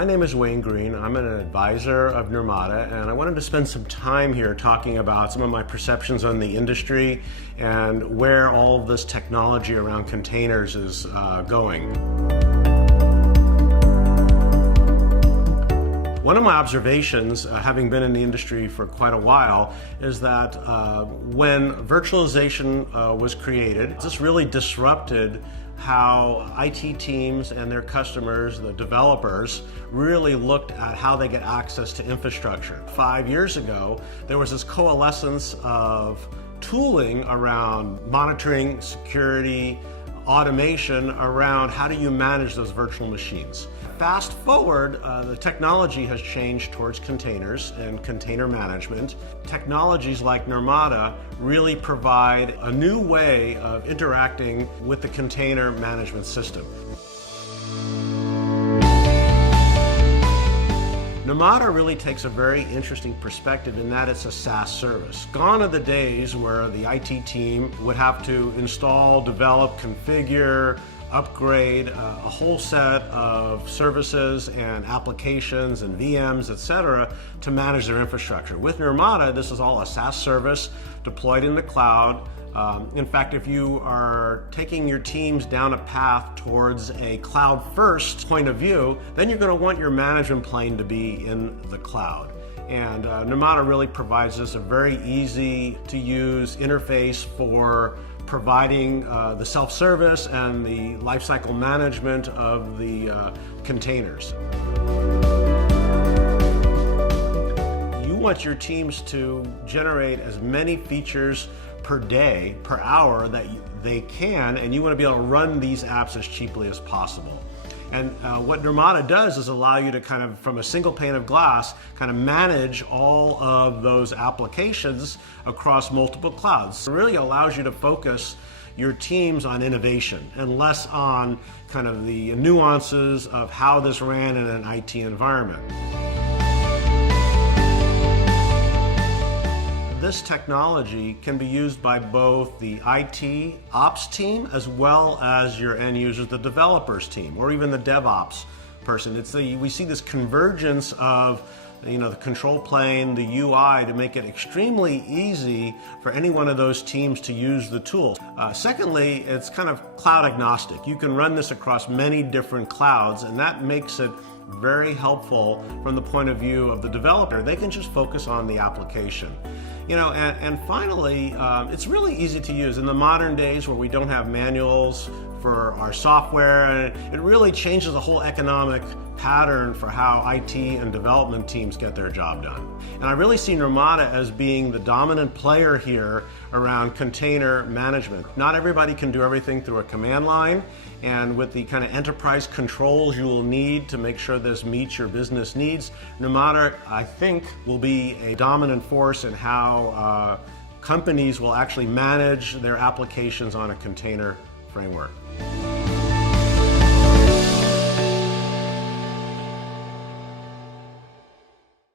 My name is Wayne Greene. I'm an advisor of Nirmata, and I wanted to spend some time here talking about some of my perceptions on the industry and where all of this technology around containers is going. One of my observations, having been in the industry for quite a while, is that when virtualization was created, this really disrupted how IT teams and their customers, the developers, really looked at how they get access to infrastructure. 5 years ago, there was this coalescence of tooling around monitoring, security, automation around how do you manage those virtual machines. Fast forward, the technology has changed towards containers and container management. Technologies like Nirmata really provide a new way of interacting with the container management system. Nirmata really takes a very interesting perspective in that it's a SaaS service. Gone are the days where the IT team would have to install, develop, configure, upgrade a whole set of services and applications and VMs, etc., to manage their infrastructure. With Nirmata, this is all a SaaS service deployed in the cloud. In fact, if you are taking your teams down a path towards a cloud-first point of view, then you're going to want your management plane to be in the cloud. And Nirmata really provides us a very easy-to-use interface for providing the self-service and the lifecycle management of the containers. You want your teams to generate as many features per day, per hour that they can, and you want to be able to run these apps as cheaply as possible. And what Nirmata does is allow you to kind of, from a single pane of glass, kind of manage all of those applications across multiple clouds. It really allows you to focus your teams on innovation and less on kind of the nuances of how this ran in an IT environment. This technology can be used by both the IT ops team as well as your end users, the developers team, or even the DevOps person. We see this convergence of the control plane, the UI, to make it extremely easy for any one of those teams to use the tool. Secondly, it's kind of cloud agnostic. You can run this across many different clouds, and that makes it very helpful from the point of view of the developer. They can just focus on the application. And finally, it's really easy to use. In the modern days where we don't have manuals for our software, it really changes the whole economic pattern for how IT and development teams get their job done. And I really see Nirmata as being the dominant player here around container management. Not everybody can do everything through a command line, and with the kind of enterprise controls you will need to make sure this meets your business needs, Nirmata, I think, will be a dominant force in how companies will actually manage their applications on a container framework.